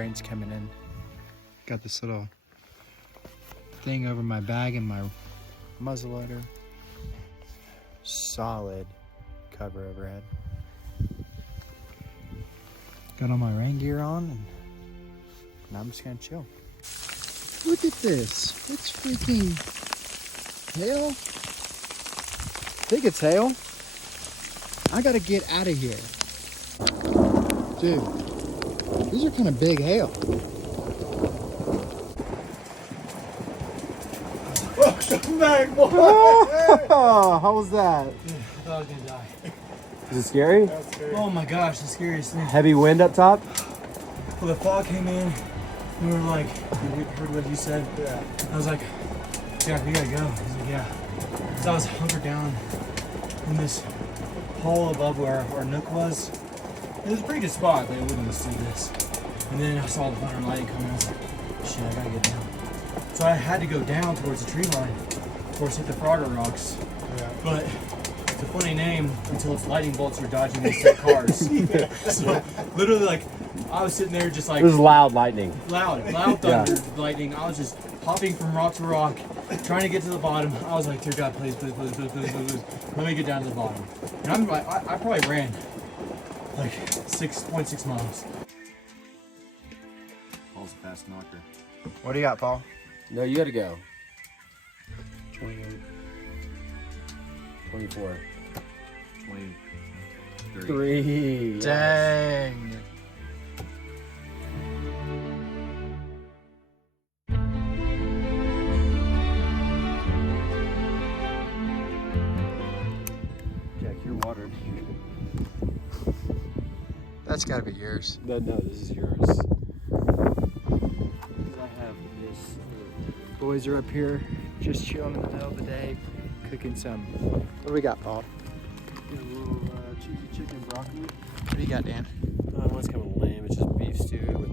rain's coming in. Got this little thing over my bag and my muzzleloader. Solid cover overhead. Got all my rain gear on and now I'm just gonna chill. Look at this. It's freaking hail. I think it's hail. I gotta get out of here. Dude, these are kind of big hail. Welcome back, boy. How was that? I thought I was gonna die. Is it scary? That's scary. Oh my gosh, the scariest thing. Heavy wind up top? Well, the fog came in. We were like, you heard what you said? Yeah. I was like, Jack, we gotta go. He's like, yeah. So I was hunkered down in this hole above where our nook was. It was a pretty good spot, but it wouldn't withstand this. And then I saw the thunder and lightning coming. I was like, shit, I gotta get down. So I had to go down towards the tree line. Of course, hit the Frogger Rocks. Yeah. But it's a funny name until its lightning bolts are dodging these sick cars. So literally, like, I was sitting there just like... It was loud lightning. Loud thunder, lightning. I was just hopping from rock to rock, trying to get to the bottom. I was like, dear God, please, please, please, please, please, please, please. Let me get down to the bottom. And I'm like, I probably ran like 6.6 miles. Paul's a fast knocker. What do you got, Paul? No, you gotta go. 28. 24. 23. 3. Dang. Jack, you're watered. That's gotta be yours. No, this is yours. Because I have this. Boys are up here just chilling in the middle of the day, cooking some. What do we got, Paul? A little cheesy chicken broccoli. What do you got, Dan? One's kind of lame. It's just beef stew with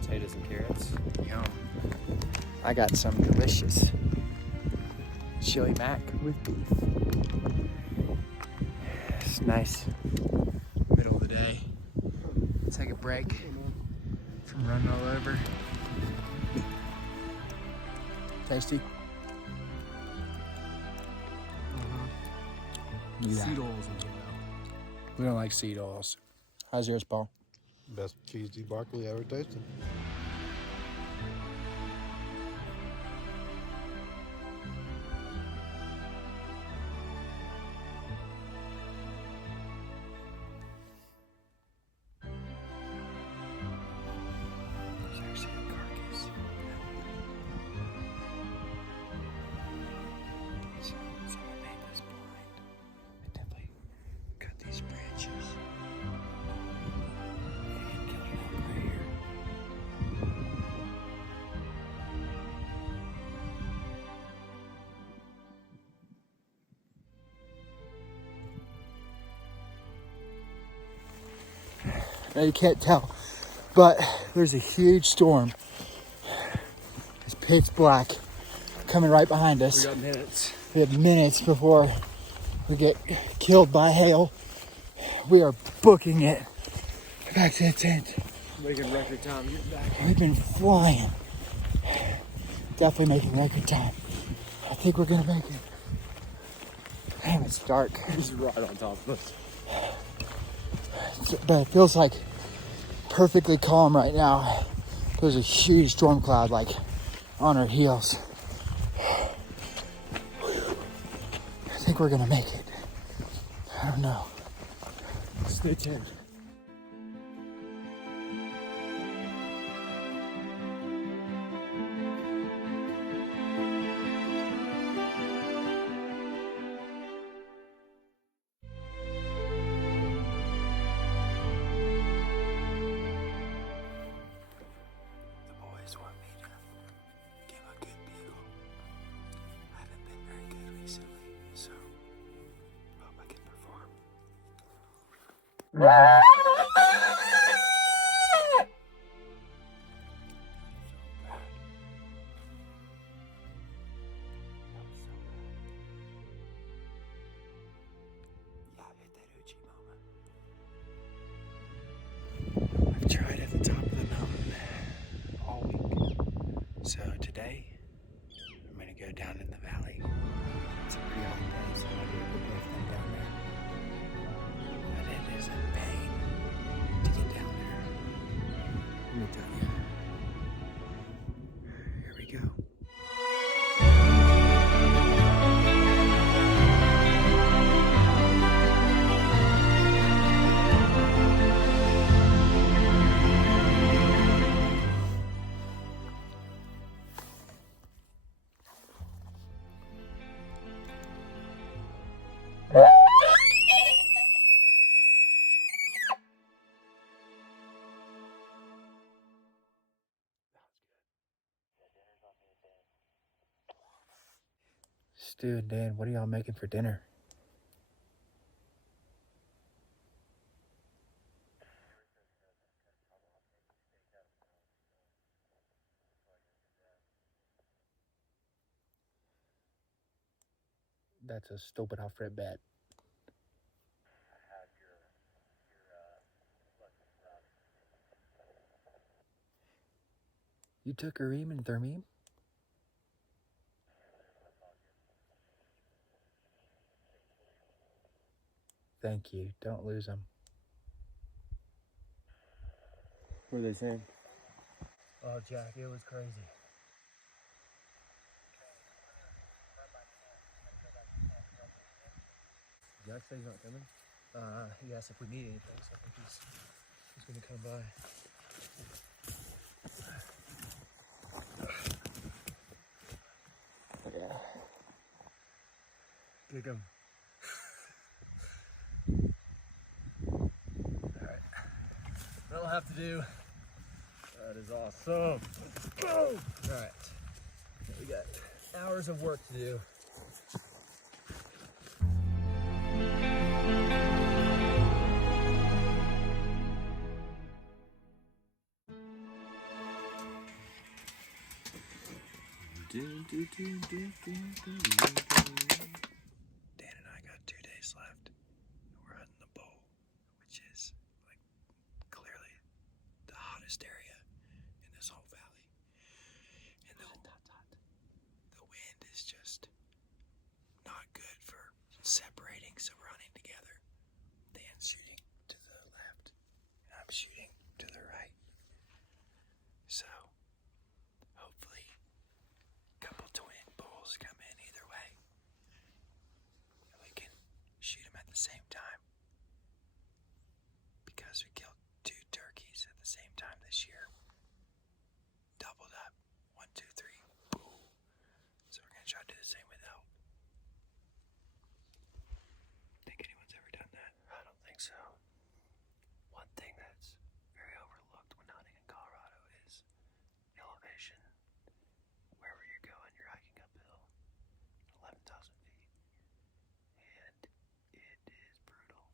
potatoes and carrots. Yum. I got some delicious chili mac with beef. It's nice. Middle of the day. Take a break from running all over. Tasty. Yeah. Seed oils and you know. We don't like seed oils. How's yours, Paul? Best cheesy broccoli I ever tasted. There's actually a carcass. So someone made this blind. I definitely cut these branches. And killed it out right here. Now you can't tell, but there's a huge storm. It's pitch black coming right behind us. We got minutes. We have minutes before we get killed by hail. We are booking it back to the tent. Making record time. Get back. We've been flying. Definitely making record time. I think we're gonna make it. Damn, it's dark. He's right on top of us. But it feels like perfectly calm right now. There's a huge storm cloud like on our heels. I think we're gonna make it. I don't know. Stay tuned. I've tried at the top of the mountain. So today, I'm gonna go down in the valley. It's a pretty hot day, so I did put everything down there. But it is a pain to get down there. Let me tell you. Here we go. Stu and Dan, what are y'all making for dinner? That's a stupid Alfred bet. You took Urim and Thummim? Thank you. Don't lose them. What are they saying? Oh, Jack, it was crazy. Jack said he's not coming? He asked if we need anything, so I think he's gonna come by. Yeah. Kick him. Alright. That'll have to do. That is awesome. Boom! Alright. We got hours of work to do. Dan and I got 2 days left. We're hunting the bowl, which is like clearly the hottest area in this whole valley. And the wind is just not good for separating, so we're hunting together. Dan's shooting to the left, and I'm shooting to the right. So hopefully a couple twin bulls come in either way. And we can shoot them at the same time. Because we killed 2 turkeys at the same time this year. Doubled up. 1, 2, 3. Boom. So we're gonna try to do the same with elk. Think anyone's ever done that? I don't think so. One thing that's very overlooked when hunting in Colorado is elevation. Wherever you're going, you're hiking uphill 11,000 feet. And it is brutal.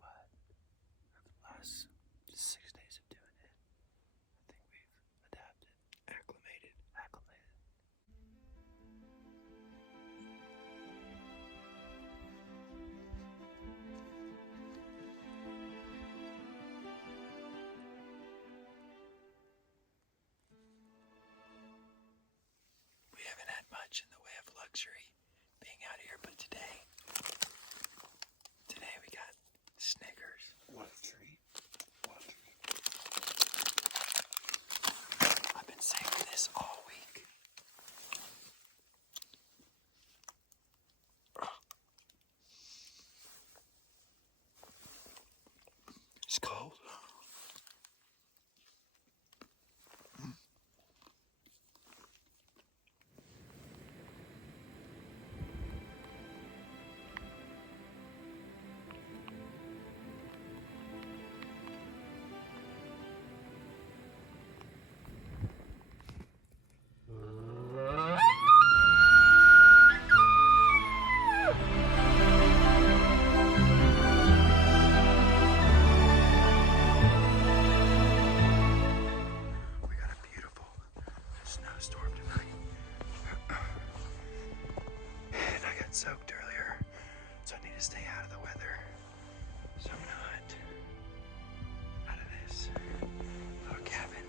But for the last 6 days of doing it, I think we've adapted, acclimated. We haven't had much in the way of luxury being out here, but today we got Snickers. What a treat. What a treat. I've been saving this all week. It's cold. We got a beautiful snowstorm tonight. And I got soaked earlier, so I need to stay out of the weather. So I'm gonna hunt out of this little cabin.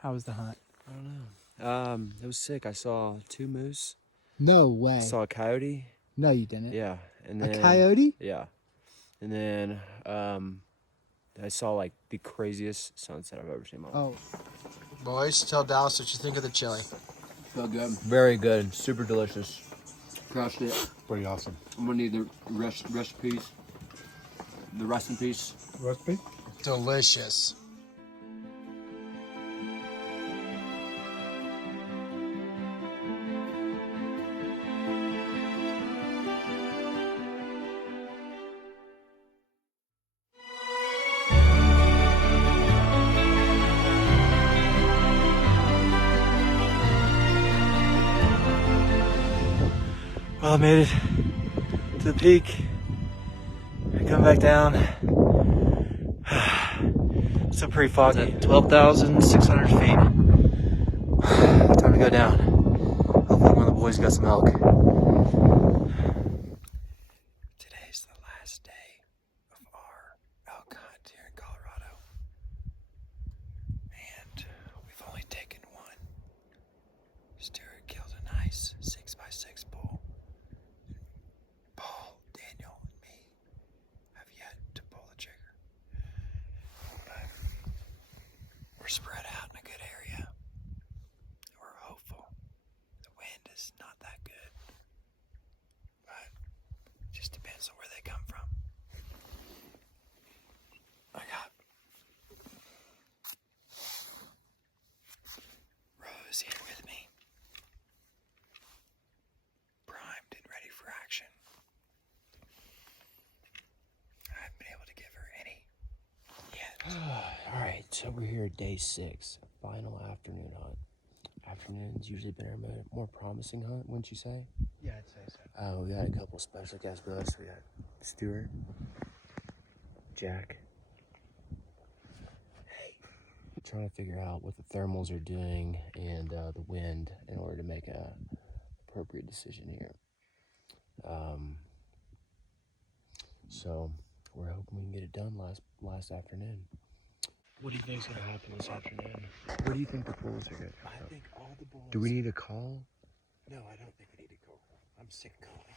How was the hunt? I don't know. It was sick. I saw 2 moose. No way. I saw a coyote. No, you didn't. Yeah, and A then coyote? Yeah, and then I saw like the craziest sunset I've ever seen in my life. Oh. Boys, tell Dallas what you think of the chili. Felt good. Very good. Super delicious. Crushed it. Pretty awesome. I'm gonna need the recipes. The rest in peace. Recipe? Delicious. Well, I made it to the peak. I come back down. Still pretty foggy. 12,600 feet. Time to go down. Hopefully one of the boys got some elk. Today's the last day of our elk hunt here in Colorado. And we've only taken one. Stuart killed a nice 6x6 bull. Paul, Daniel, and me have yet to pull the trigger. But we're spread out in a good area. We're hopeful. The wind is not that good. But it just depends on where they come from. I got Rose here with me. Primed and ready for action. I haven't been able to give her any yet. Alright, so we're here at day 6. Final afternoon hunt. Afternoon's usually been our more promising hunt, wouldn't you say? Yeah, I'd say so. We got a couple special guests with us. We got Stuart, Jack. Trying to figure out what the thermals are doing and the wind in order to make a appropriate decision here. So we're hoping we can get it done last afternoon. What do you think's gonna happen this afternoon? What do you think the bulls are gonna? I think all the bulls. Do we need a call? No, I don't think we need to call. I'm sick of calling.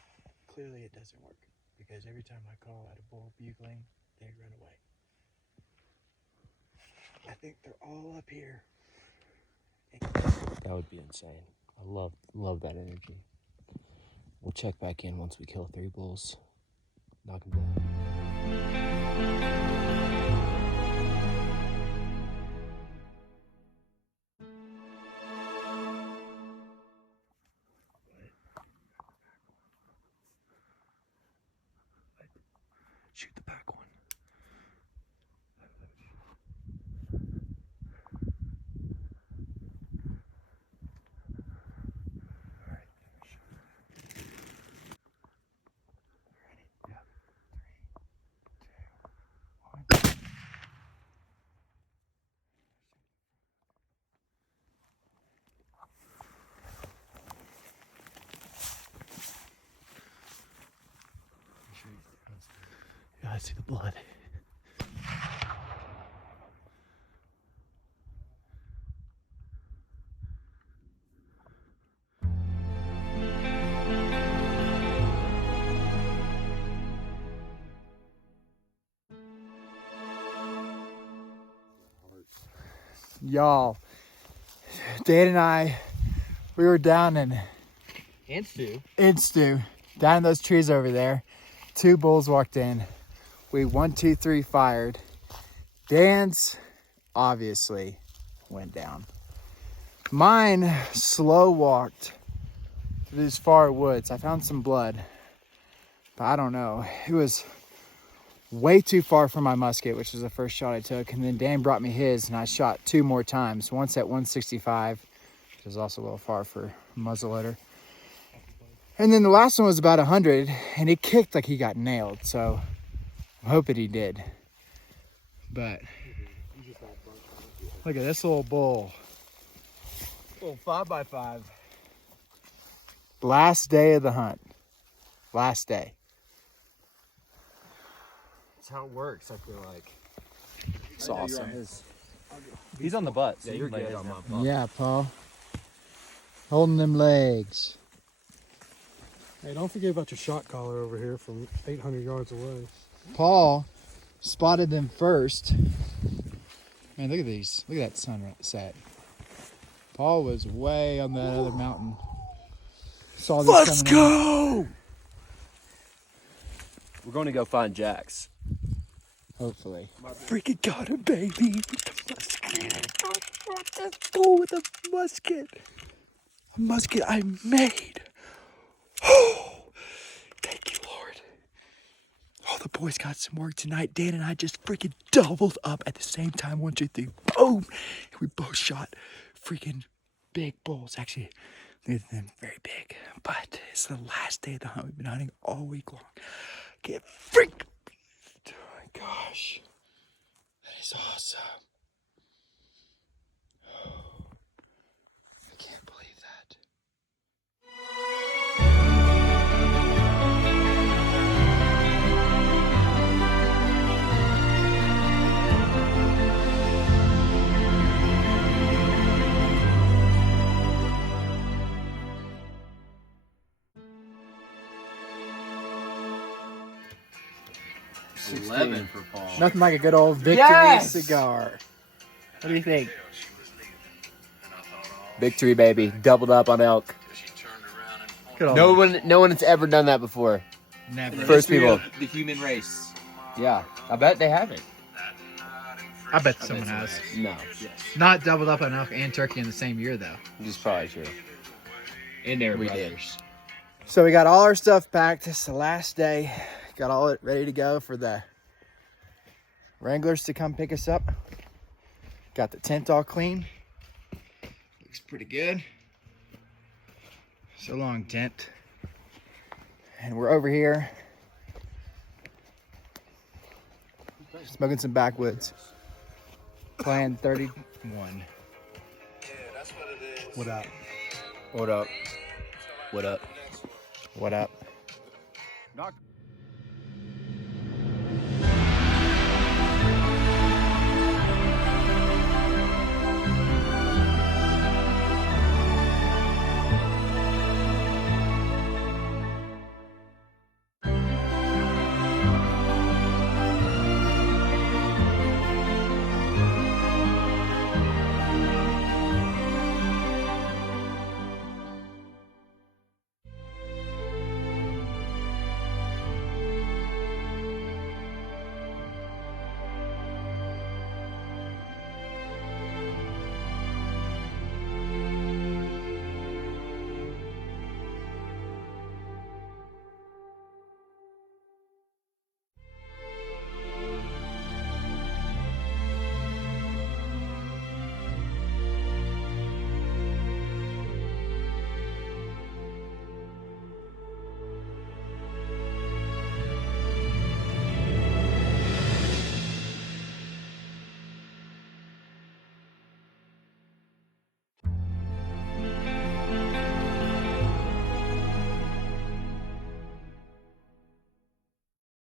Clearly it doesn't work. Because every time I call at a bull bugling, they run away. I think they're all up here. That would be insane. I love that energy. We'll check back in once we kill 3 bulls. Knock them down. Shoot the back one. Yeah, I see the blood. Y'all, Dan and I, we were down in Instu, down in those trees over there. 2 bulls walked in. We 1, 2, 3 fired. Dan's obviously went down. Mine slow walked through these far woods. I found some blood, but I don't know. It was way too far from my musket, which was the first shot I took. And then Dan brought me his, and I shot 2 more times. Once at 165, which is also a little far for muzzleloader. And then the last one was about 100, and he kicked like he got nailed. So I'm hoping he did. But look at this little bull. Little 5x5. Last day of the hunt. Last day. That's how it works, I feel like. It's awesome. He's on the butts. Yeah, you're good on my butt. Yeah, Paul. Holding them legs. Hey, don't forget about your shot collar over here from 800 yards away. Paul spotted them first. Man, look at these. Look at that sunset. Paul was way on that other mountain. Saw this Let's coming in. go! We're going to go find Jax. Hopefully. Freaking got him, baby. With the musket. Let's go with a musket. A musket I made. Oh, thank you, Lord. Oh, the boys got some work tonight. Dan and I just freaking doubled up at the same time. 1, 2, 3, boom. And we both shot freaking big bulls. Actually, neither of them very big. But it's the last day of the hunt. We've been hunting all week long. Get freak. Oh my gosh. That is awesome. I can't believe that. For Paul. Nothing like a good old victory Yes! cigar. What do you think? Victory, baby. Doubled up on elk. Good old No one has ever done that before. never. First people. The human race. Yeah, I bet they haven't. I bet someone has. No, Not doubled up on elk and turkey in the same year, though. this is probably true. And their We brothers. So we got all our stuff packed. It's the last day. Got all it ready to go for the Wranglers to come pick us up. Got the tent all clean. Looks pretty good. So long, tent. And we're over here smoking some backwoods. Plan 31. What up? What up? What up? What up? Knock.